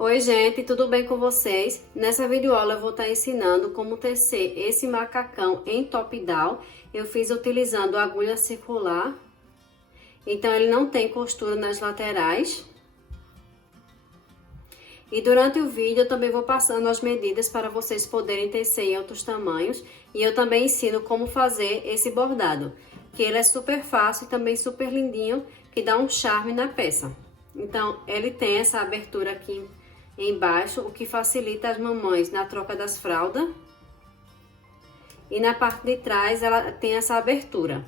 Oi gente, tudo bem com vocês? Nessa videoaula eu vou estar ensinando como tecer esse macacão em top-down. Eu fiz utilizando a agulha circular, então ele não tem costura nas laterais. E durante o vídeo eu também vou passando as medidas para vocês poderem tecer em outros tamanhos. E eu também ensino como fazer esse bordado, que ele é super fácil e também super lindinho, que dá um charme na peça. Então ele tem essa abertura aqui embaixo, o que facilita as mamães na troca das fraldas. E na parte de trás ela tem essa abertura.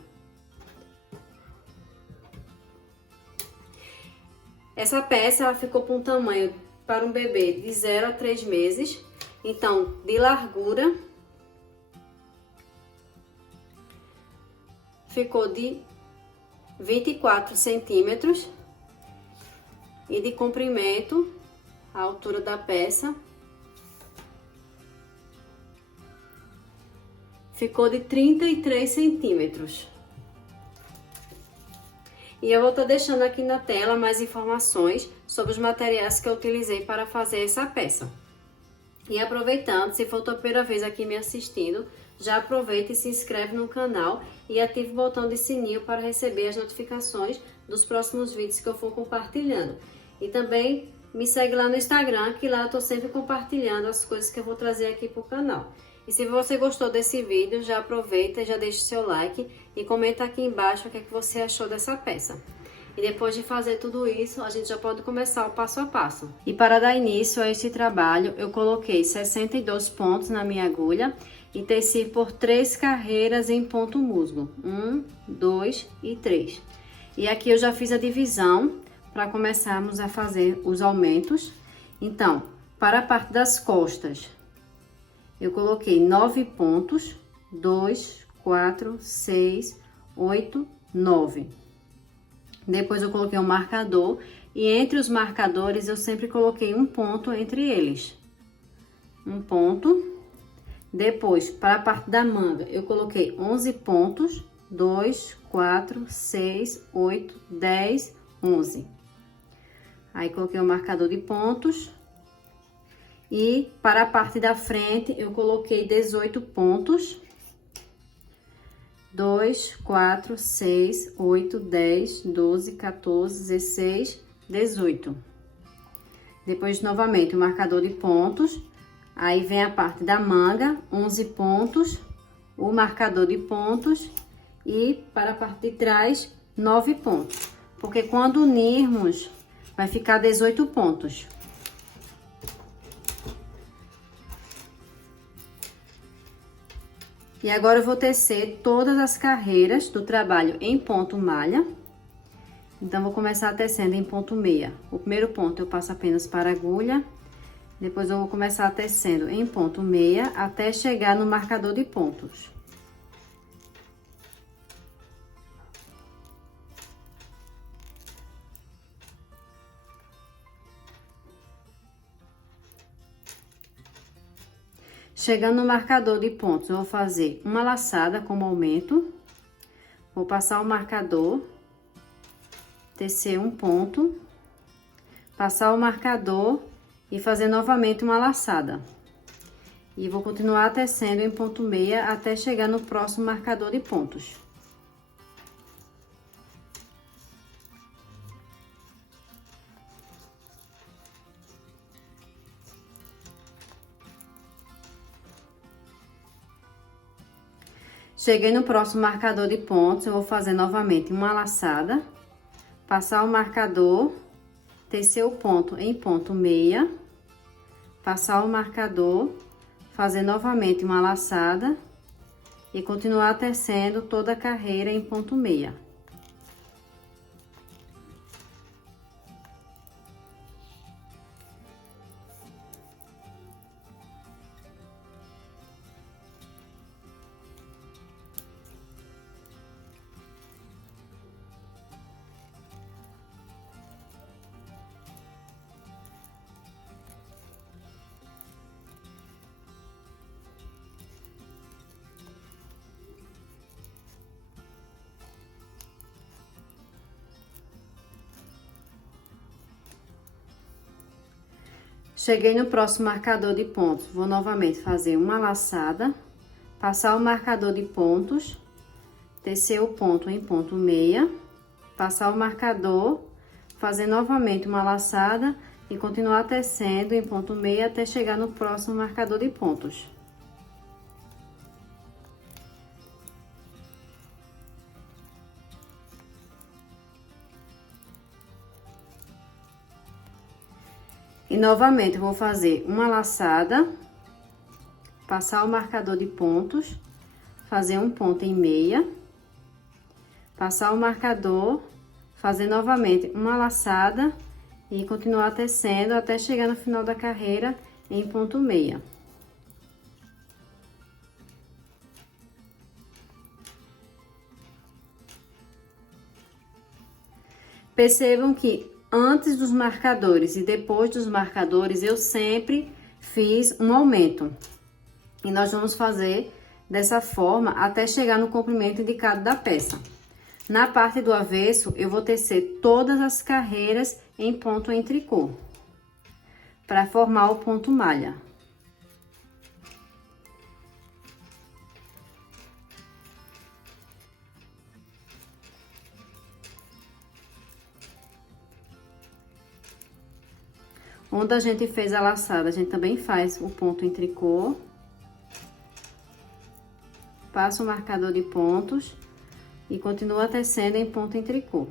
Essa peça ela ficou com um tamanho para um bebê de 0 a 3 meses. Então, de largura, ficou de 24 centímetros. E de comprimento, a altura da peça, ficou de 33 centímetros. E eu vou estar deixando aqui na tela mais informações sobre os materiais que eu utilizei para fazer essa peça. E aproveitando, se for a tua primeira vez aqui me assistindo, já aproveita e se inscreve no canal e ativa o botão de sininho para receber as notificações dos próximos vídeos que eu for compartilhando. E também me segue lá no Instagram, que lá eu tô sempre compartilhando as coisas que eu vou trazer aqui pro canal. E se você gostou desse vídeo, já aproveita e já deixa o seu like e comenta aqui embaixo o que é que você achou dessa peça. E depois de fazer tudo isso, a gente já pode começar o passo a passo. E para dar início a este trabalho, eu coloquei 62 pontos na minha agulha e teci por 3 carreiras em ponto musgo. 1, 2 e 3. E aqui eu já fiz a divisão para começarmos a fazer os aumentos. Então, para a parte das costas, eu coloquei 9 pontos, 2, 4, 6, 8, 9. Depois eu coloquei um marcador e entre os marcadores eu sempre coloquei um ponto entre eles. Um ponto. Depois, para a parte da manga, eu coloquei 11 pontos, 2, 4, 6, 8, 10, 11. Aí coloquei o marcador de pontos. E para a parte da frente eu coloquei 18 pontos. 2, 4, 6, 8, 10, 12, 14, 16, 18. Depois novamente o marcador de pontos. Aí vem a parte da manga, 11 pontos, o marcador de pontos e para a parte de trás 9 pontos. Porque quando unirmos vai ficar 18 pontos. E agora eu vou tecer todas as carreiras do trabalho em ponto malha. Então, vou começar tecendo em ponto meia. O primeiro ponto eu passo apenas para a agulha. Depois eu vou começar tecendo em ponto meia até chegar no marcador de pontos. Chegando no marcador de pontos, eu vou fazer uma laçada como aumento. Vou passar o marcador, tecer um ponto, passar o marcador e fazer novamente uma laçada. E vou continuar tecendo em ponto meia até chegar no próximo marcador de pontos. Cheguei no próximo marcador de pontos, eu vou fazer novamente uma laçada, passar o marcador, tecer o ponto em ponto meia, passar o marcador, fazer novamente uma laçada e continuar tecendo toda a carreira em ponto meia. Cheguei no próximo marcador de pontos, vou novamente fazer uma laçada, passar o marcador de pontos, tecer o ponto em ponto meia, passar o marcador, fazer novamente uma laçada e continuar tecendo em ponto meia até chegar no próximo marcador de pontos. E novamente vou fazer uma laçada, passar o marcador de pontos, fazer um ponto em meia, passar o marcador, fazer novamente uma laçada e continuar tecendo até chegar no final da carreira em ponto meia. Percebam que antes dos marcadores e depois dos marcadores eu sempre fiz um aumento. E nós vamos fazer dessa forma até chegar no comprimento indicado da peça. Na parte do avesso, eu vou tecer todas as carreiras em ponto em tricô, para formar o ponto malha. Onde a gente fez a laçada, a gente também faz o ponto em tricô. Passa o marcador de pontos e continua tecendo em ponto em tricô.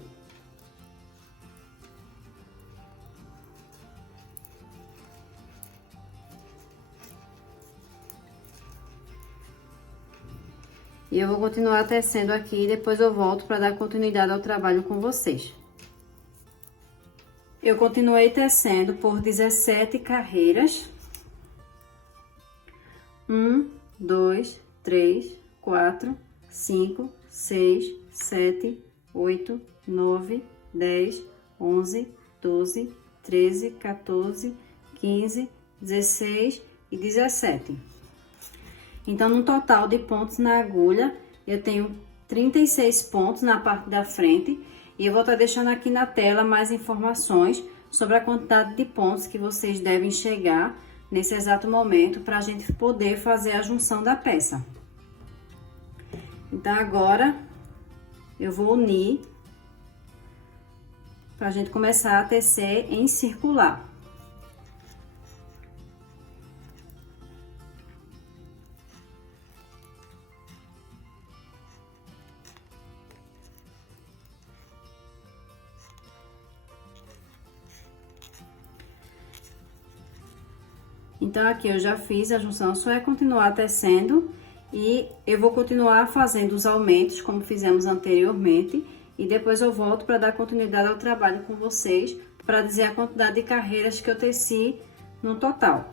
E eu vou continuar tecendo aqui, depois eu volto para dar continuidade ao trabalho com vocês. Eu continuei tecendo por 17 carreiras. 1, 2, 3, 4, 5, 6, 7, 8, 9, 10, 11, 12, 13, 14, 15, 16 e 17. Então, no total de pontos na agulha, eu tenho 36 pontos na parte da frente. E eu vou estar deixando aqui na tela mais informações sobre a quantidade de pontos que vocês devem chegar nesse exato momento para a gente poder fazer a junção da peça. Então, agora eu vou unir para a gente começar a tecer em circular. Então, aqui eu já fiz a junção, só é continuar tecendo e eu vou continuar fazendo os aumentos, como fizemos anteriormente, e depois eu volto para dar continuidade ao trabalho com vocês, para dizer a quantidade de carreiras que eu teci no total.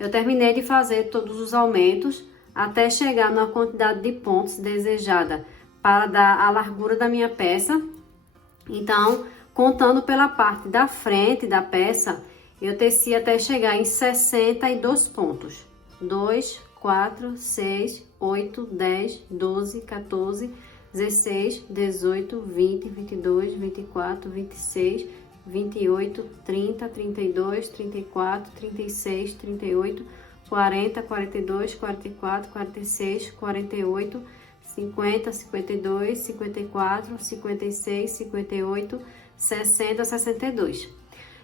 Eu terminei de fazer todos os aumentos, até chegar na quantidade de pontos desejada para dar a largura da minha peça. Então, contando pela parte da frente da peça, eu teci até chegar em 62 pontos. 2, 4, 6, 8, 10, 12, 14, 16, 18, 20, 22, 24, 26, 28, 30, 32, 34, 36, 38, 40, 42, 44, 46, 48, 50, 52, 54, 56, 58, 60, 62.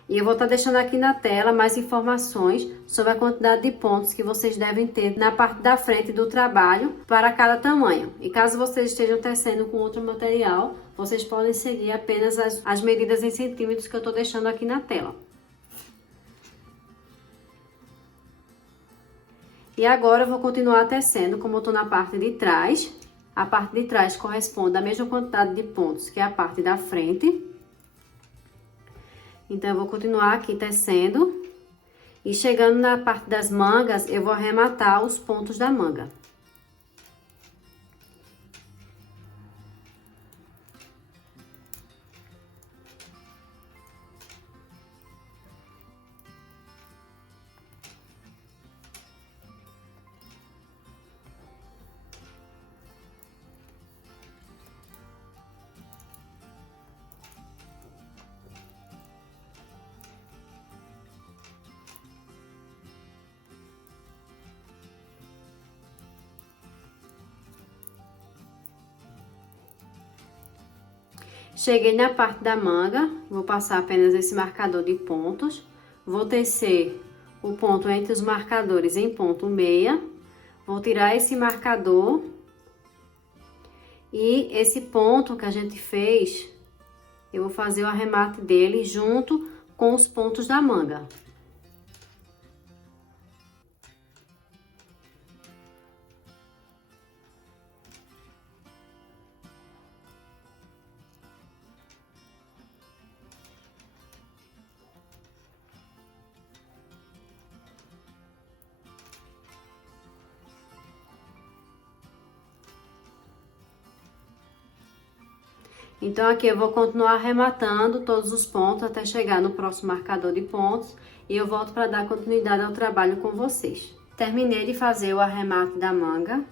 E eu vou estar deixando aqui na tela mais informações sobre a quantidade de pontos que vocês devem ter na parte da frente do trabalho para cada tamanho. E caso vocês estejam tecendo com outro material, vocês podem seguir apenas as medidas em centímetros que eu estou deixando aqui na tela. E agora eu vou continuar tecendo, como eu tô na parte de trás. A parte de trás corresponde à mesma quantidade de pontos que a parte da frente. Então, eu vou continuar aqui tecendo. E chegando na parte das mangas, eu vou arrematar os pontos da manga. Cheguei na parte da manga, vou passar apenas esse marcador de pontos. Vou tecer o ponto entre os marcadores em ponto meia. Vou tirar esse marcador. E esse ponto que a gente fez, eu vou fazer o arremate dele junto com os pontos da manga. Então, aqui eu vou continuar arrematando todos os pontos até chegar no próximo marcador de pontos e eu volto para dar continuidade ao trabalho com vocês. Terminei de fazer o arremate da manga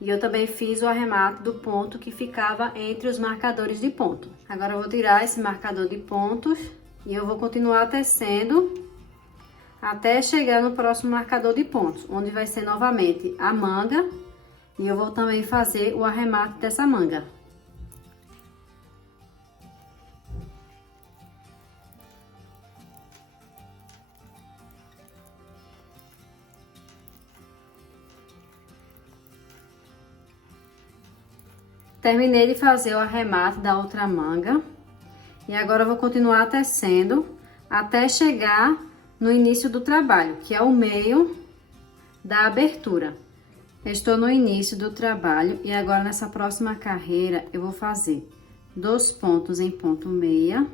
e eu também fiz o arremate do ponto que ficava entre os marcadores de ponto. Agora eu vou tirar esse marcador de pontos e eu vou continuar tecendo até chegar no próximo marcador de pontos, onde vai ser novamente a manga e eu vou também fazer o arremate dessa manga. Terminei de fazer o arremate da outra manga e agora eu vou continuar tecendo até chegar no início do trabalho, que é o meio da abertura. Estou no início do trabalho e agora nessa próxima carreira eu vou fazer 2 pontos em ponto meia.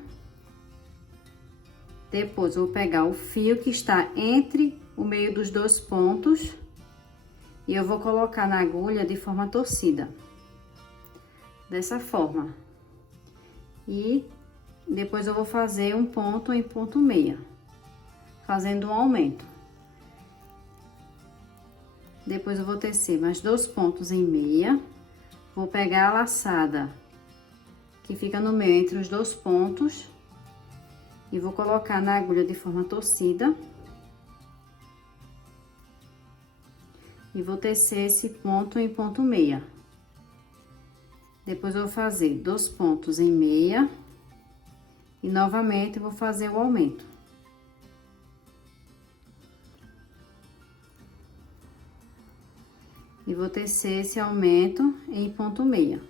Depois eu vou pegar o fio que está entre o meio dos 2 pontos e eu vou colocar na agulha de forma torcida. Dessa forma. E depois eu vou fazer um ponto em ponto meia, fazendo um aumento. Depois eu vou tecer mais 2 pontos em meia. Vou pegar a laçada que fica no meio entre os 2 pontos e vou colocar na agulha de forma torcida. E vou tecer esse ponto em ponto meia. Depois eu vou fazer 2 pontos em meia e novamente vou fazer o aumento. E vou tecer esse aumento em ponto meia.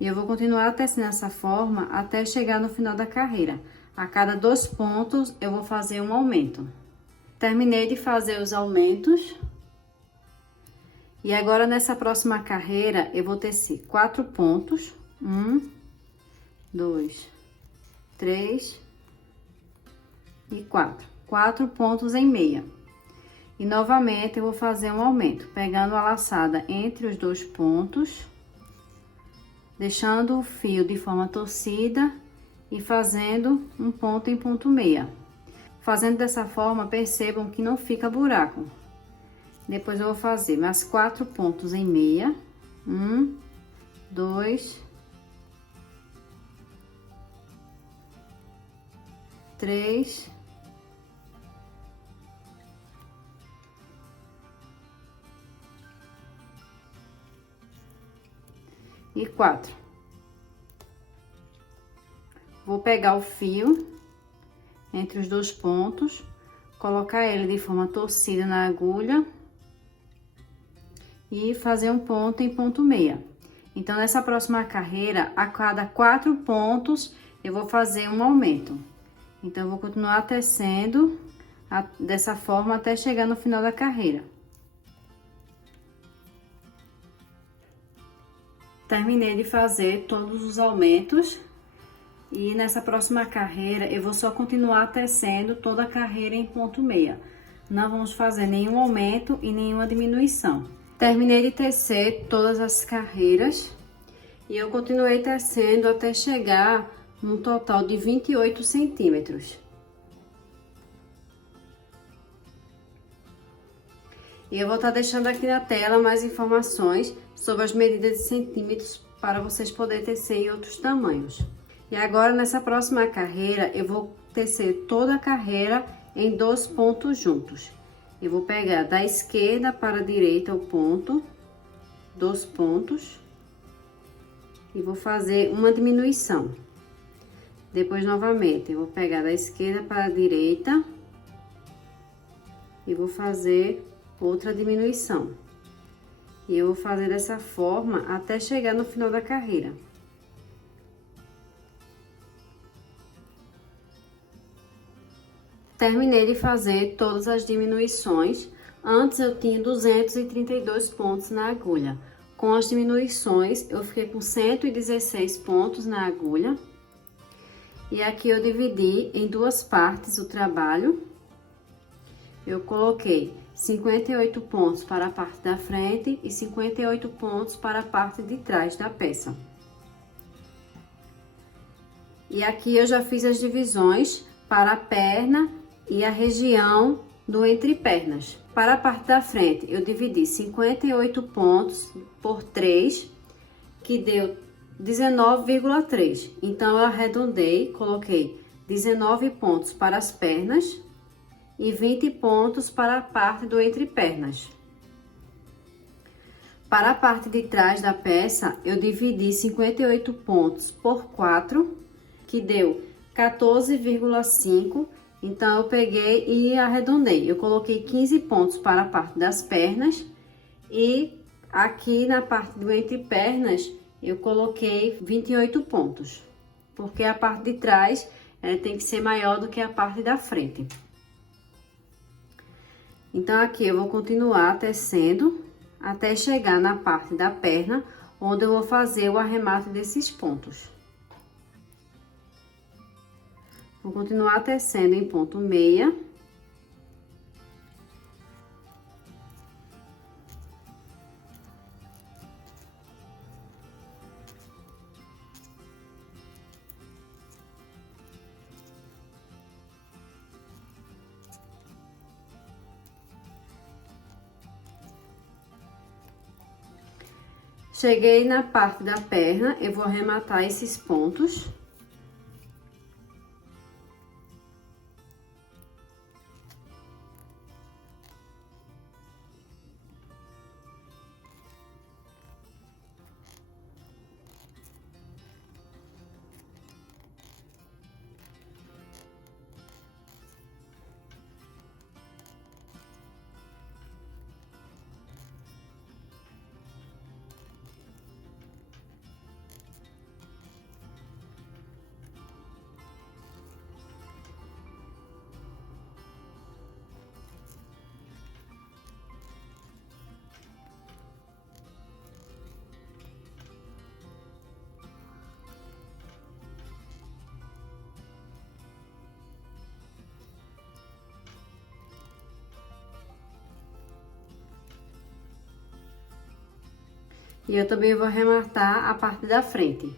E eu vou continuar tecendo dessa forma até chegar no final da carreira. A cada 2 pontos eu vou fazer um aumento. Terminei de fazer os aumentos. E agora, nessa próxima carreira, eu vou tecer 4 pontos. 1, 2, 3 e 4. 4 pontos em meia. E novamente, eu vou fazer um aumento, pegando a laçada entre os 2 pontos, deixando o fio de forma torcida e fazendo um ponto em ponto meia. Fazendo dessa forma, percebam que não fica buraco. Depois eu vou fazer mais 4 pontos em meia. 1, 2, 3 e 4. Vou pegar o fio entre os 2 pontos, colocar ele de forma torcida na agulha e fazer um ponto em ponto meia. Então, nessa próxima carreira, a cada 4 pontos, eu vou fazer um aumento. Então, eu vou continuar tecendo dessa forma até chegar no final da carreira. Terminei de fazer todos os aumentos. E nessa próxima carreira, eu vou só continuar tecendo toda a carreira em ponto meia. Não vamos fazer nenhum aumento e nenhuma diminuição. Terminei de tecer todas as carreiras e eu continuei tecendo até chegar num total de 28 centímetros. E eu vou estar deixando aqui na tela mais informações sobre as medidas de centímetros para vocês poderem tecer em outros tamanhos. E agora, nessa próxima carreira, eu vou tecer toda a carreira em 2 pontos juntos. Eu vou pegar da esquerda para a direita o ponto, 2 pontos, e vou fazer uma diminuição. Depois, novamente, eu vou pegar da esquerda para a direita e vou fazer outra diminuição. E eu vou fazer dessa forma até chegar no final da carreira. Terminei de fazer todas as diminuições. Antes eu tinha 232 pontos na agulha. Com as diminuições, eu fiquei com 116 pontos na agulha. E aqui eu dividi em duas partes o trabalho. Eu coloquei 58 pontos para a parte da frente e 58 pontos para a parte de trás da peça. E aqui eu já fiz as divisões para a perna e a região do entrepernas. Para a parte da frente, eu dividi 58 pontos por 3, que deu 19,3. Então, eu arredondei, coloquei 19 pontos para as pernas e 20 pontos para a parte do entrepernas. Para a parte de trás da peça, eu dividi 58 pontos por 4, que deu 14,5. Então, eu peguei e arredondei. Eu coloquei 15 pontos para a parte das pernas e aqui na parte do entrepernas eu coloquei 28 pontos, porque a parte de trás tem que ser maior do que a parte da frente. Então, aqui eu vou continuar tecendo até chegar na parte da perna, onde eu vou fazer o arremate desses pontos. Vou continuar tecendo em ponto meia. Cheguei na parte da perna, eu vou arrematar esses pontos. E eu também vou arrematar a parte da frente.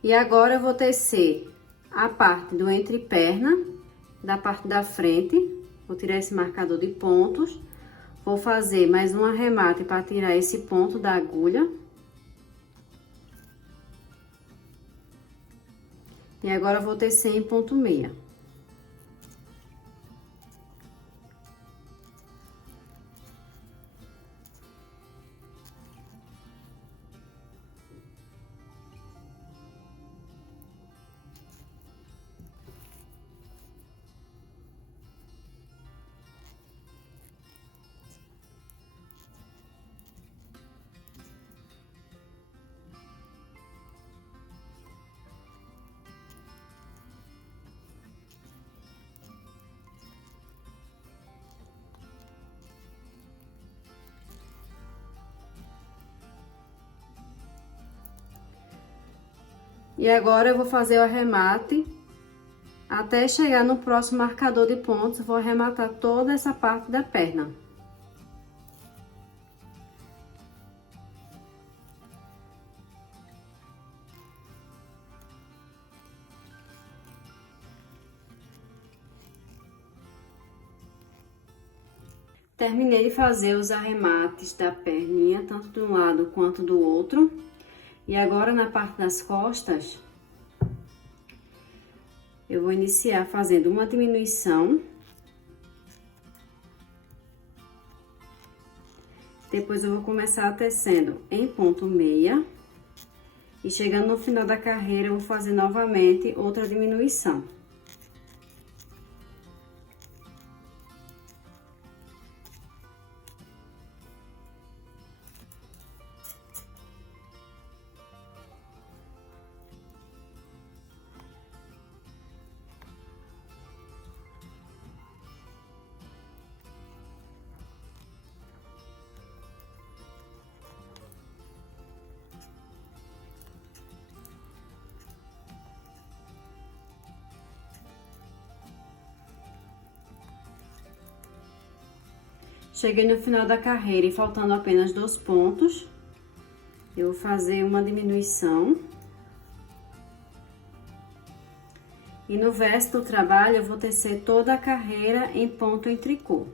E agora eu vou tecer a parte do entreperna, da parte da frente. Vou tirar esse marcador de pontos. Vou fazer mais um arremate para tirar esse ponto da agulha. E agora eu vou tecer em ponto meia. E agora eu vou fazer o arremate até chegar no próximo marcador de pontos, vou arrematar toda essa parte da perna. Terminei de fazer os arremates da perninha, tanto de um lado quanto do outro. E agora, na parte das costas, eu vou iniciar fazendo uma diminuição. Depois, eu vou começar tecendo em ponto meia. E chegando no final da carreira, eu vou fazer novamente outra diminuição. Cheguei no final da carreira e faltando apenas 2 pontos, eu vou fazer uma diminuição. E no verso do trabalho, eu vou tecer toda a carreira em ponto em tricô.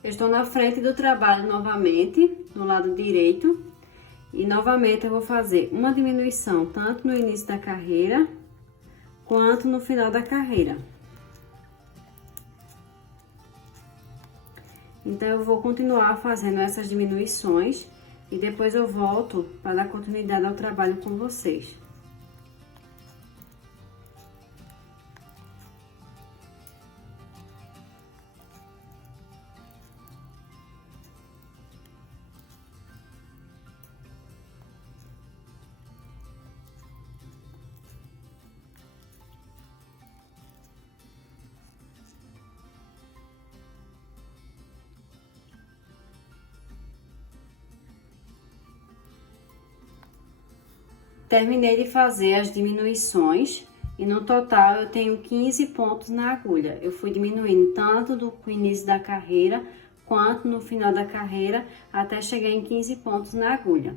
Eu estou na frente do trabalho novamente, no lado direito, e novamente eu vou fazer uma diminuição tanto no início da carreira, quanto no final da carreira. Então, eu vou continuar fazendo essas diminuições e depois eu volto para dar continuidade ao trabalho com vocês. Terminei de fazer as diminuições e no total eu tenho 15 pontos na agulha. Eu fui diminuindo tanto do início da carreira quanto no final da carreira até chegar em 15 pontos na agulha.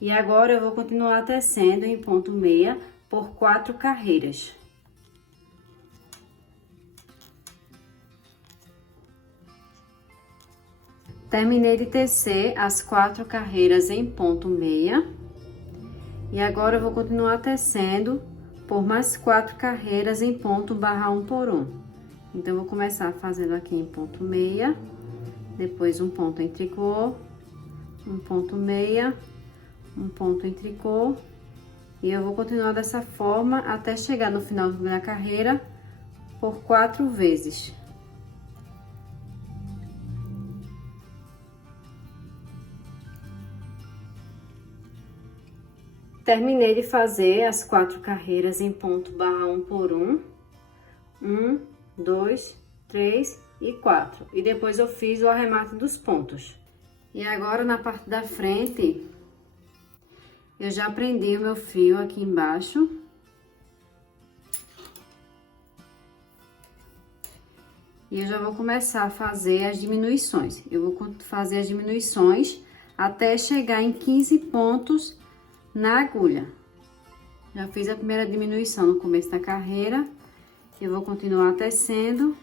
E agora eu vou continuar tecendo em ponto meia por 4 carreiras. Terminei de tecer as 4 carreiras em ponto meia. E agora eu vou continuar tecendo por mais 4 carreiras em ponto barra 1 por 1. Então, eu vou começar fazendo aqui em ponto meia, depois um ponto em tricô, um ponto meia, um ponto em tricô. E eu vou continuar dessa forma até chegar no final da carreira por 4 vezes. Terminei de fazer as 4 carreiras em ponto barra 1 por 1. 1, 2, 3 e 4. E depois eu fiz o arremate dos pontos. E agora, na parte da frente, eu já prendi o meu fio aqui embaixo. E eu já vou começar a fazer as diminuições. Eu vou fazer as diminuições até chegar em 15 pontos na agulha. Já fiz a primeira diminuição no começo da carreira. Eu vou continuar tecendo.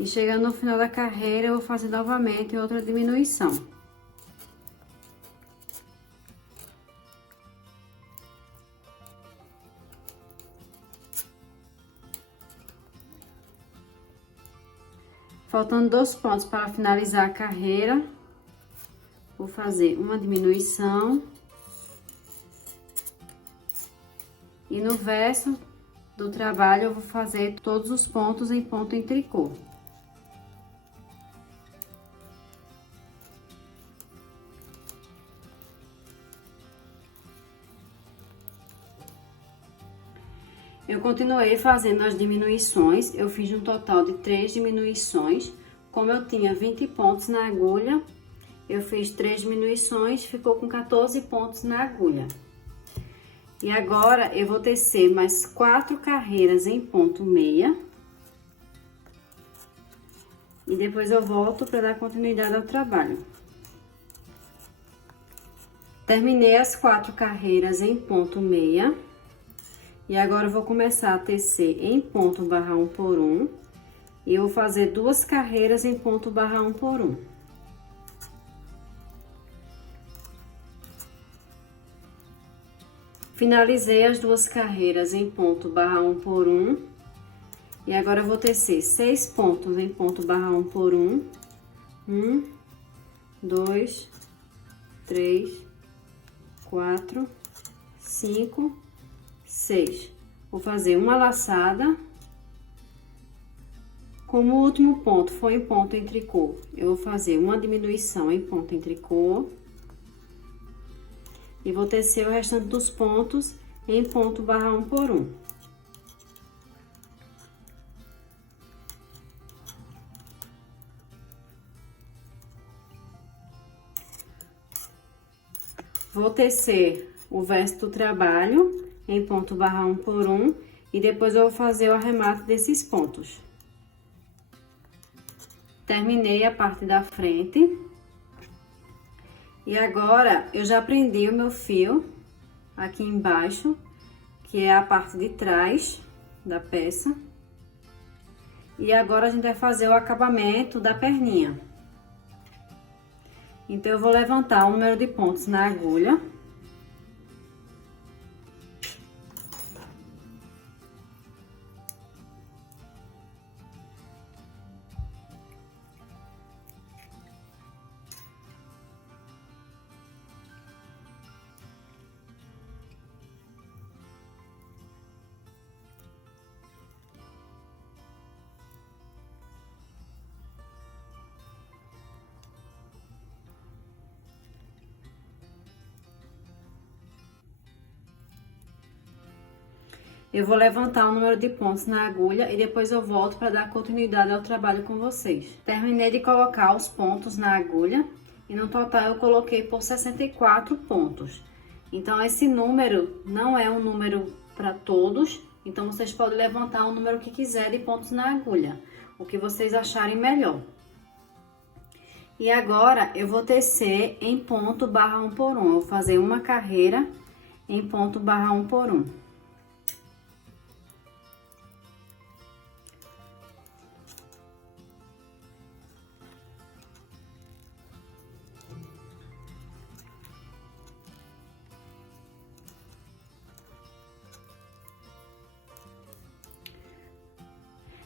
E chegando no final da carreira, eu vou fazer novamente outra diminuição. Faltando 2 pontos para finalizar a carreira. Vou fazer uma diminuição. E no verso do trabalho, eu vou fazer todos os pontos em ponto em tricô. Eu continuei fazendo as diminuições, eu fiz um total de 3 diminuições. Como eu tinha 20 pontos na agulha, eu fiz 3 diminuições, ficou com 14 pontos na agulha. E agora, eu vou tecer mais 4 carreiras em ponto meia. E depois eu volto para dar continuidade ao trabalho. Terminei as 4 carreiras em ponto meia. E agora eu vou começar a tecer em ponto barra 1 por 1. E eu vou fazer 2 carreiras em ponto barra 1 por 1. Finalizei as 2 carreiras em ponto barra 1 por 1. E agora eu vou tecer 6 pontos em ponto barra 1 por 1. 1, 2, 3, 4, 5, 6. Vou fazer uma laçada. Como o último ponto foi em ponto em tricô, eu vou fazer uma diminuição em ponto em tricô. E vou tecer o restante dos pontos em ponto barra 1 por 1. Vou tecer o verso do trabalho em ponto barra 1 por 1 e depois eu vou fazer o arremate desses pontos. Terminei a parte da frente. E agora, eu já prendi o meu fio aqui embaixo, que é a parte de trás da peça. E agora, a gente vai fazer o acabamento da perninha. Então, eu vou levantar o número de pontos na agulha. Eu vou levantar o número de pontos na agulha e depois eu volto para dar continuidade ao trabalho com vocês. Terminei de colocar os pontos na agulha e no total eu coloquei por 64 pontos. Então, esse número não é um número para todos, então vocês podem levantar o número que quiser de pontos na agulha, o que vocês acharem melhor. E agora, eu vou tecer em ponto barra 1 por 1, eu vou fazer uma carreira em ponto barra 1 por 1.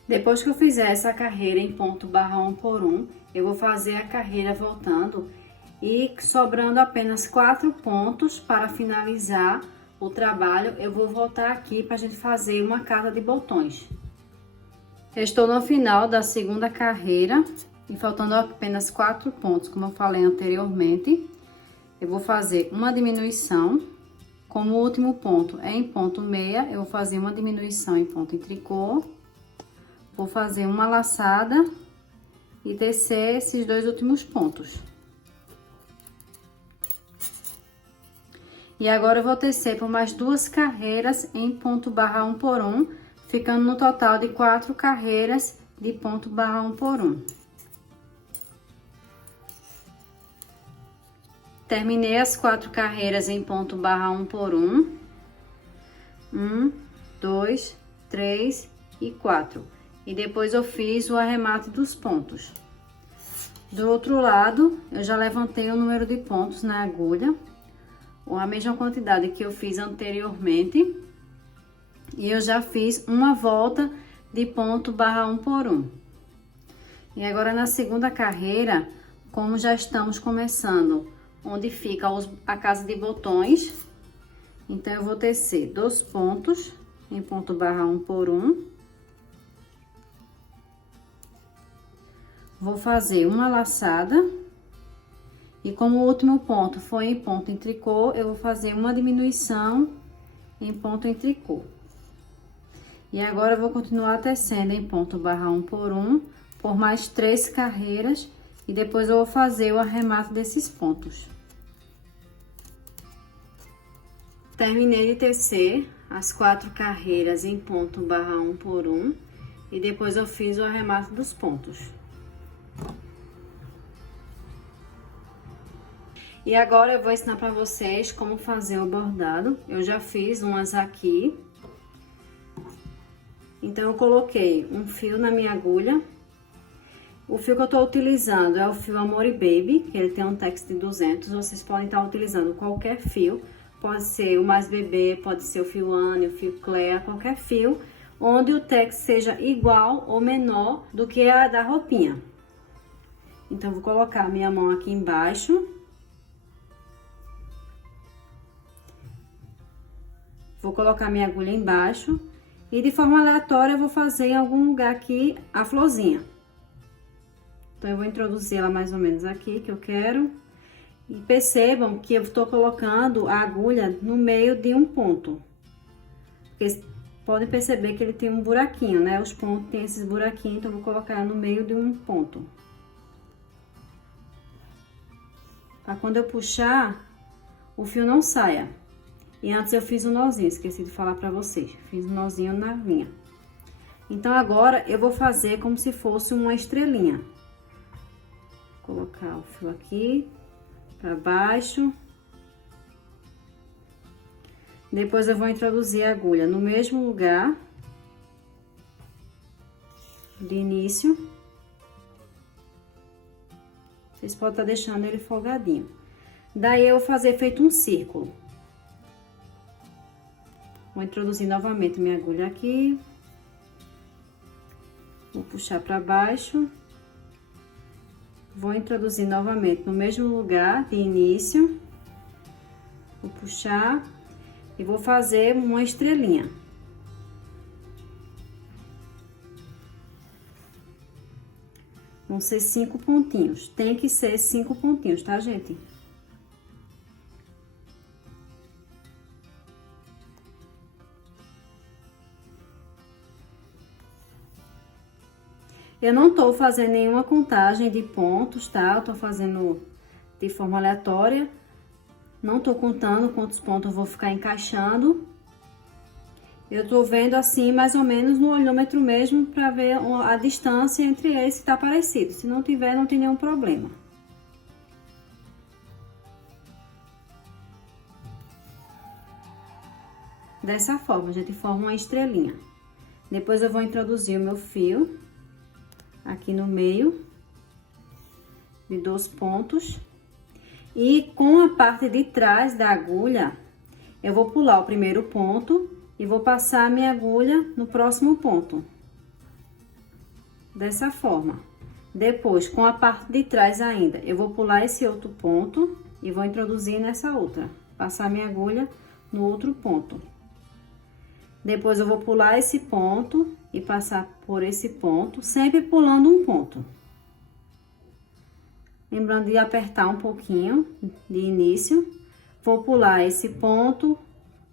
Depois que eu fizer essa carreira em ponto barra 1 por 1, eu vou fazer a carreira voltando e sobrando apenas 4 pontos para finalizar o trabalho, eu vou voltar aqui para a gente fazer uma casa de botões. Eu estou no final da segunda carreira e faltando apenas 4 pontos, como eu falei anteriormente. Eu vou fazer uma diminuição, como o último ponto é em ponto meia, eu vou fazer uma diminuição em ponto em tricô. Vou fazer uma laçada e tecer esses 2 últimos pontos. E agora eu vou tecer por mais 2 carreiras em ponto barra 1 por 1, ficando no total de 4 carreiras de ponto barra 1 por 1. Terminei as 4 carreiras em ponto barra 1 por 1. 1, 2, 3 e 4. E depois eu fiz o arremate dos pontos. Do outro lado, eu já levantei o número de pontos na agulha, ou a mesma quantidade que eu fiz anteriormente. E eu já fiz uma volta de ponto barra 1 por 1. E agora na segunda carreira, como já estamos começando, onde fica a casa de botões, então eu vou tecer 2 pontos em ponto barra 1 por 1. Vou fazer uma laçada e como o último ponto foi em ponto em tricô, eu vou fazer uma diminuição em ponto em tricô. E agora eu vou continuar tecendo em ponto barra 1 por 1 por mais 3 carreiras e depois eu vou fazer o arremate desses pontos. Terminei de tecer as 4 carreiras em ponto barra 1 por 1 e depois eu fiz o arremate dos pontos. E agora eu vou ensinar para vocês como fazer o bordado. Eu já fiz umas aqui. Então, eu coloquei um fio na minha agulha. O fio que eu tô utilizando é o fio Amore Baby, que ele tem um tex de 200. Vocês podem estar utilizando qualquer fio. Pode ser o Mais Bebê, pode ser o fio Anne, o fio Clea, qualquer fio. Onde o tex seja igual ou menor do que a da roupinha. Então, eu vou colocar a minha mão aqui embaixo. Vou colocar minha agulha embaixo e de forma aleatória eu vou fazer em algum lugar aqui a florzinha. Então, eu vou introduzir ela mais ou menos aqui que eu quero. E percebam que eu tô colocando a agulha no meio de um ponto. Porque podem perceber que ele tem um buraquinho, né? Os pontos têm esses buraquinhos, então eu vou colocar no meio de um ponto. Pra quando eu puxar, o fio não saia. E antes eu fiz um nozinho, esqueci de falar pra vocês. Fiz um nozinho na linha. Então, agora eu vou fazer como se fosse uma estrelinha. Vou colocar o fio aqui, pra baixo. Depois eu vou introduzir a agulha no mesmo lugar de início. Vocês podem estar deixando ele folgadinho. Daí, eu vou fazer feito um círculo. Vou introduzir novamente minha agulha aqui. Vou puxar para baixo. Vou introduzir novamente no mesmo lugar de início. Vou puxar e vou fazer uma estrelinha. Vão ser 5 pontinhos. Tem que ser 5 pontinhos, tá, gente? Eu não tô fazendo nenhuma contagem de pontos, tá? Eu tô fazendo de forma aleatória. Não tô contando quantos pontos eu vou ficar encaixando. Eu tô vendo assim, mais ou menos no olhômetro mesmo, pra ver a distância entre eles, se tá parecido. Se não tiver, não tem nenhum problema. Dessa forma, a gente forma uma estrelinha. Depois eu vou introduzir o meu fio aqui no meio de 2 pontos e com a parte de trás da agulha eu vou pular o primeiro ponto e vou passar a minha agulha no próximo ponto, dessa forma. Depois, com a parte de trás ainda, eu vou pular esse outro ponto e vou introduzir nessa outra, passar minha agulha no outro ponto. Depois, eu vou pular esse ponto e passar por esse ponto, sempre pulando um ponto. Lembrando de apertar um pouquinho de início. Vou pular esse ponto,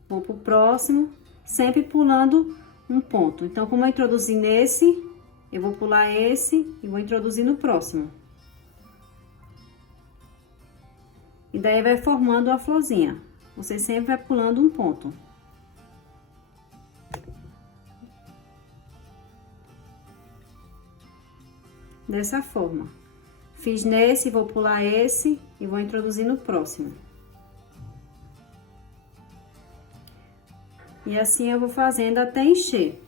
vou pro próximo, sempre pulando um ponto. Então, como eu introduzi nesse, eu vou pular esse e vou introduzir no próximo. E daí vai formando a florzinha. Você sempre vai pulando um ponto. Dessa forma. Fiz nesse, vou pular esse e vou introduzir no próximo. E assim eu vou fazendo até encher.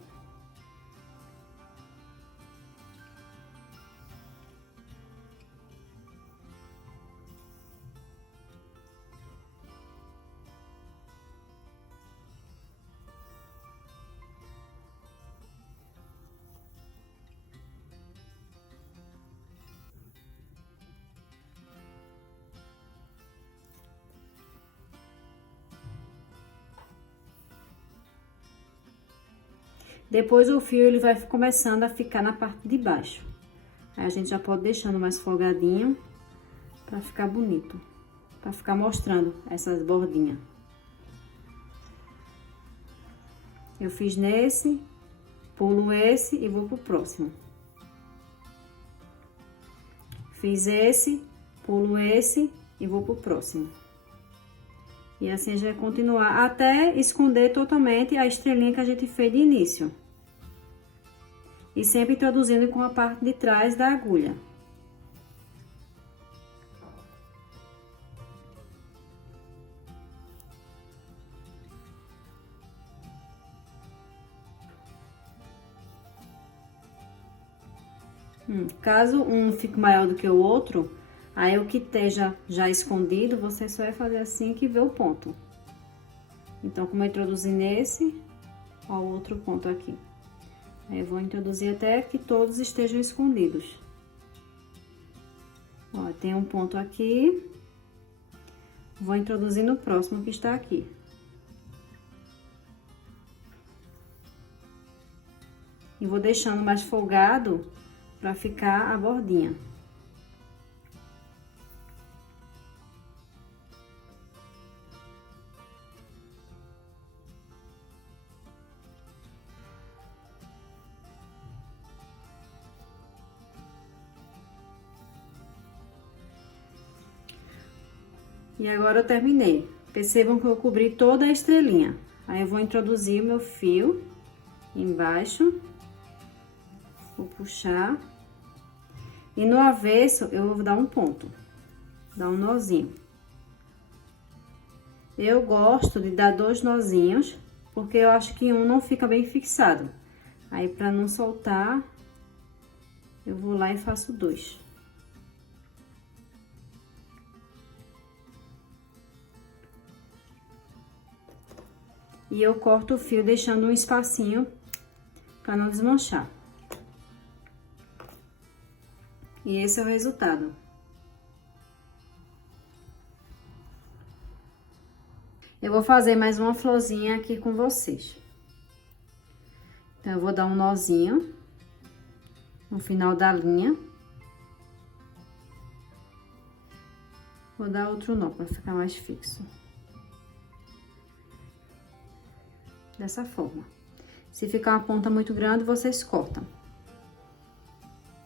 Depois o fio ele vai começando a ficar na parte de baixo. Aí a gente já pode deixando mais folgadinho pra ficar bonito, pra ficar mostrando essas bordinhas. Eu fiz nesse pulo esse e vou pro próximo. Fiz esse, pulo esse e vou pro próximo. E assim a gente vai continuar até esconder totalmente a estrelinha que a gente fez de início. E sempre introduzindo com a parte de trás da agulha. Caso um fique maior do que o outro, aí o que esteja já escondido, você só vai fazer assim que vê o ponto. Então, como eu introduzi nesse, ó, o outro ponto aqui. Aí eu vou introduzir até que todos estejam escondidos. Ó, tem um ponto aqui. Vou introduzir no próximo que está aqui. E vou deixando mais folgado para ficar a bordinha. E agora eu terminei. Percebam que eu cobri toda a estrelinha. Aí eu vou introduzir o meu fio embaixo. Vou puxar. E no avesso eu vou dar um ponto. Dar um nozinho. Eu gosto de dar 2 nozinhos, porque eu acho que um não fica bem fixado. Aí, pra não soltar, eu vou lá e faço 2. E eu corto o fio deixando um espacinho para não desmanchar. E esse é o resultado. Eu vou fazer mais uma florzinha aqui com vocês. Então, eu vou dar um nozinho no final da linha. Vou dar outro nó para ficar mais fixo. Dessa forma. Se ficar uma ponta muito grande, vocês cortam.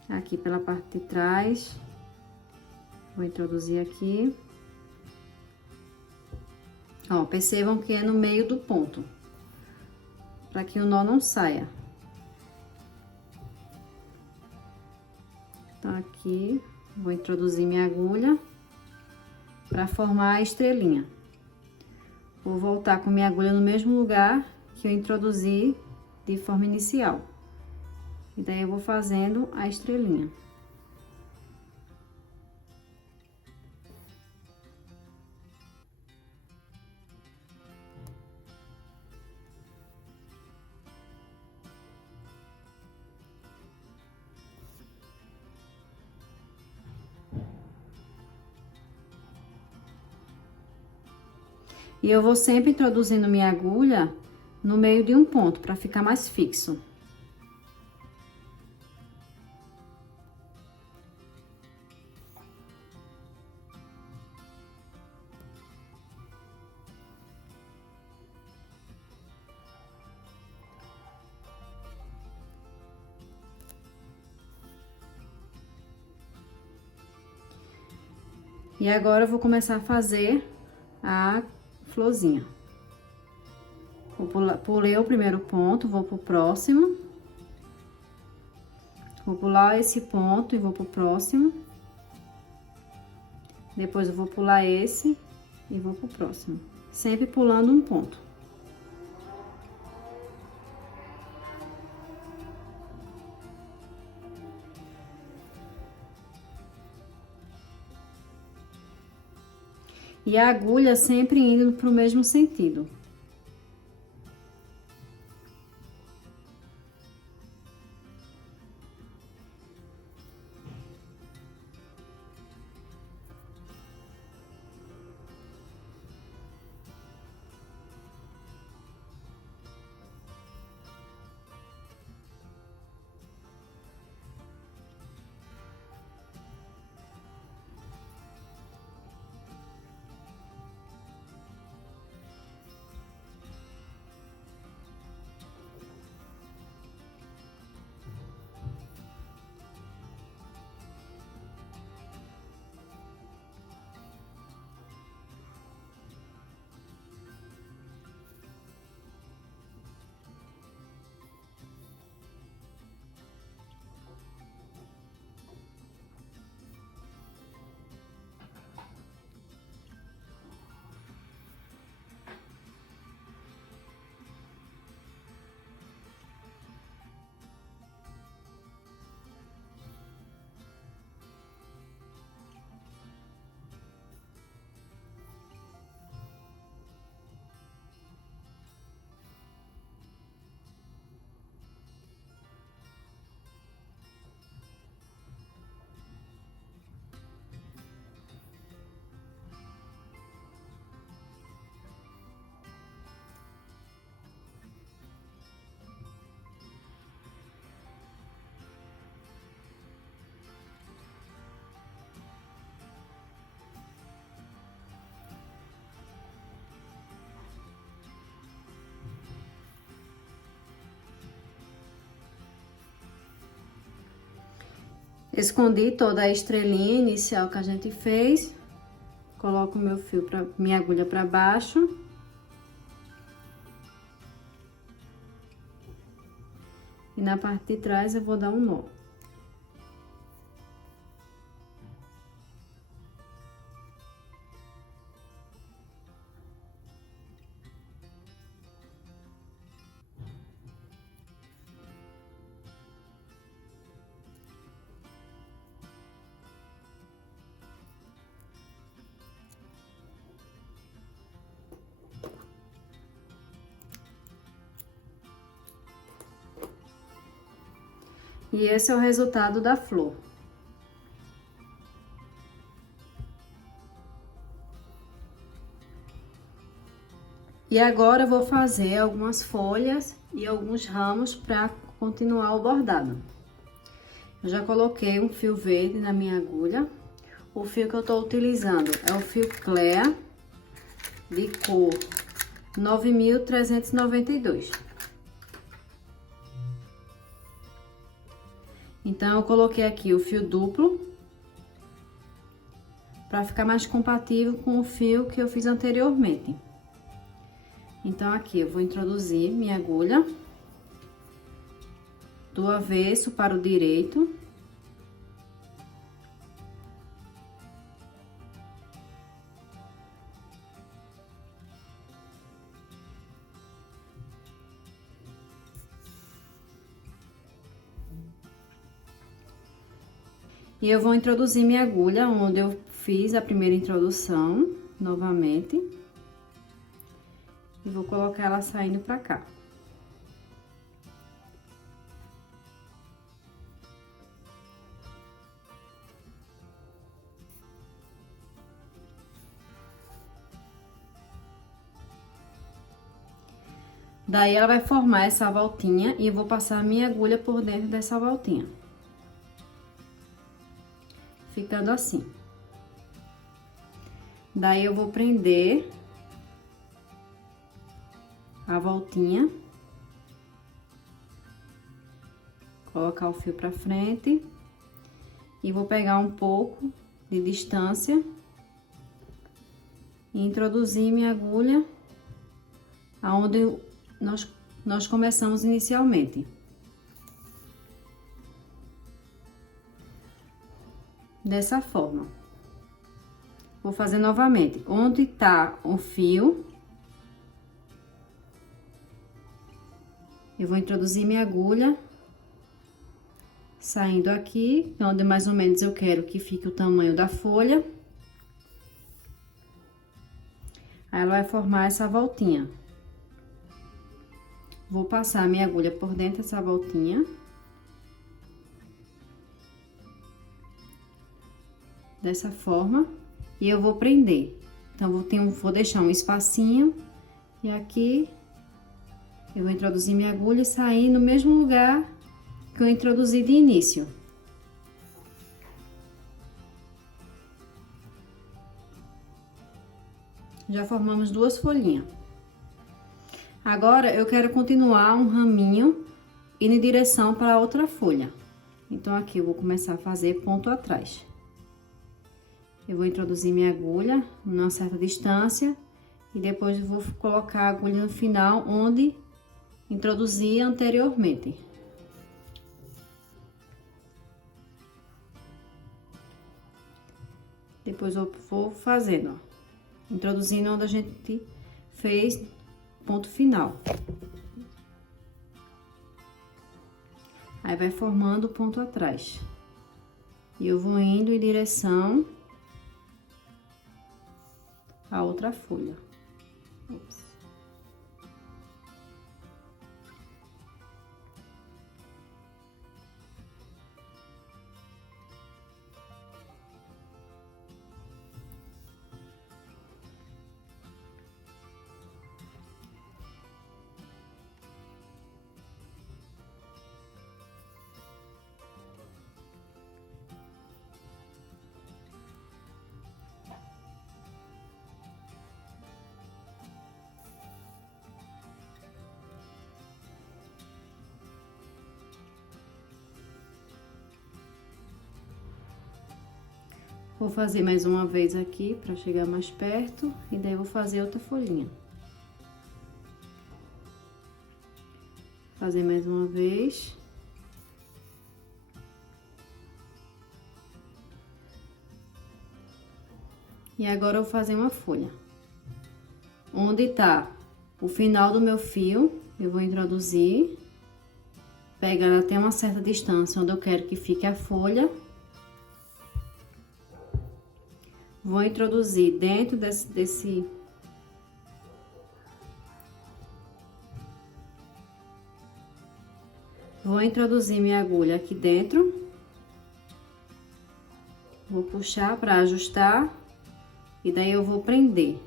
Aqui pela parte de trás. Vou introduzir aqui. Ó, percebam que é no meio do ponto. Para que o nó não saia. Então, aqui, vou introduzir minha agulha para formar a estrelinha. Vou voltar com minha agulha no mesmo lugar que eu introduzi de forma inicial. E daí eu vou fazendo a estrelinha. E eu vou sempre introduzindo minha agulha no meio de um ponto, para ficar mais fixo. E agora eu vou começar a fazer a florzinha. Pulei o primeiro ponto, vou pro próximo. Vou pular esse ponto e vou pro próximo. Depois eu vou pular esse e vou pro próximo. Sempre pulando um ponto. E a agulha sempre indo pro mesmo sentido. Escondi toda a estrelinha inicial que a gente fez. Coloco meu fio minha agulha para baixo. E na parte de trás eu vou dar um nó. E esse é o resultado da flor. E agora eu vou fazer algumas folhas e alguns ramos para continuar o bordado. Eu já coloquei um fio verde na minha agulha. O fio que eu tô utilizando é o fio Clea de cor 9392. Então, eu coloquei aqui o fio duplo, para ficar mais compatível com o fio que eu fiz anteriormente. Então, aqui eu vou introduzir minha agulha do avesso para o direito. E eu vou introduzir minha agulha onde eu fiz a primeira introdução, novamente. E vou colocar ela saindo pra cá. Daí, ela vai formar essa voltinha e eu vou passar a minha agulha por dentro dessa voltinha. Ficando assim. Daí, eu vou prender a voltinha. Colocar o fio pra frente. E vou pegar um pouco de distância. E introduzir minha agulha aonde nós começamos inicialmente. Dessa forma. Vou fazer novamente. Onde tá o fio, eu vou introduzir minha agulha, saindo aqui, onde mais ou menos eu quero que fique o tamanho da folha. Aí, ela vai formar essa voltinha. Vou passar minha agulha por dentro dessa voltinha. Dessa forma. E eu vou prender. Então, vou deixar um espacinho. E aqui, eu vou introduzir minha agulha e sair no mesmo lugar que eu introduzi de início. Já formamos duas folhinhas. Agora, eu quero continuar um raminho indo em direção para a outra folha. Então, aqui eu vou começar a fazer ponto atrás. Eu vou introduzir minha agulha numa certa distância e depois eu vou colocar a agulha no final onde introduzi anteriormente. Depois eu vou fazendo, ó, introduzindo onde a gente fez ponto final. Aí, vai formando o ponto atrás. E eu vou indo em direção a outra folha. Ops. Vou fazer mais uma vez aqui para chegar mais perto e daí vou fazer outra folhinha. Fazer mais uma vez. E agora eu vou fazer uma folha. Onde tá o final do meu fio, eu vou introduzir, pegar até uma certa distância onde eu quero que fique a folha. Vou introduzir dentro Vou introduzir minha agulha aqui dentro. Vou puxar para ajustar. E daí eu vou prender.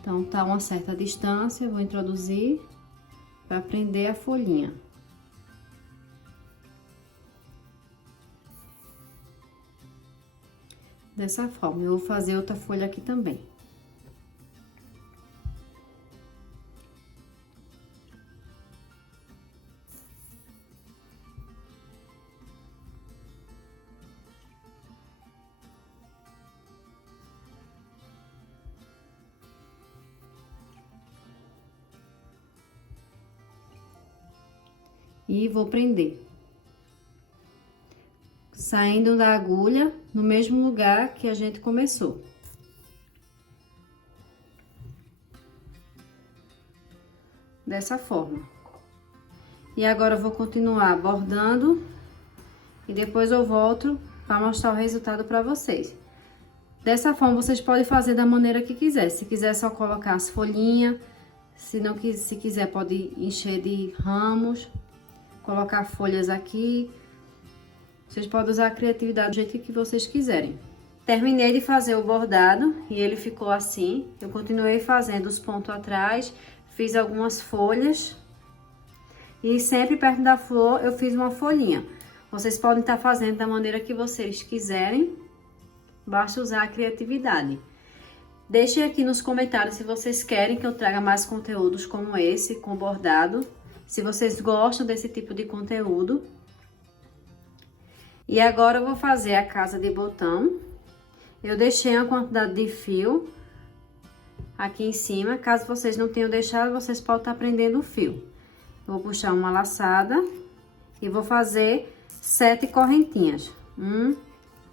Então, tá uma certa distância, eu vou introduzir para prender a folhinha. Dessa forma, eu vou fazer outra folha aqui também. E vou prender. Saindo da agulha no mesmo lugar que a gente começou. Dessa forma. E agora eu vou continuar bordando e depois eu volto para mostrar o resultado para vocês. Dessa forma vocês podem fazer da maneira que quiser. Se quiser só colocar as folhinhas, se quiser pode encher de ramos, colocar folhas aqui. Vocês podem usar a criatividade do jeito que vocês quiserem. Terminei de fazer o bordado e ele ficou assim. Eu continuei fazendo os pontos atrás, fiz algumas folhas. E sempre perto da flor eu fiz uma folhinha. Vocês podem estar fazendo da maneira que vocês quiserem. Basta usar a criatividade. Deixem aqui nos comentários se vocês querem que eu traga mais conteúdos como esse, com bordado. Se vocês gostam desse tipo de conteúdo. E agora eu vou fazer a casa de botão. Eu deixei uma quantidade de fio aqui em cima. Caso vocês não tenham deixado, vocês podem estar prendendo o fio. Eu vou puxar uma laçada e vou fazer 7 correntinhas. 1,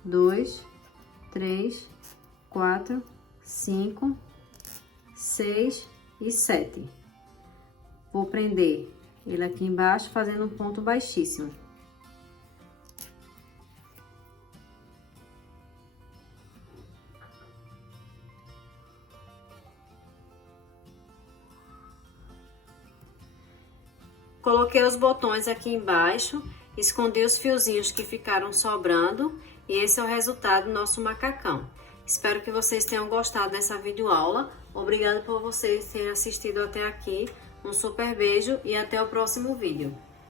2, 3, 4, 5, 6 e 7. Vou prender ele aqui embaixo, fazendo um ponto baixíssimo. Coloquei os botões aqui embaixo, escondi os fiozinhos que ficaram sobrando e esse é o resultado do nosso macacão. Espero que vocês tenham gostado dessa videoaula. Obrigada por vocês terem assistido até aqui. Um super beijo e até o próximo vídeo.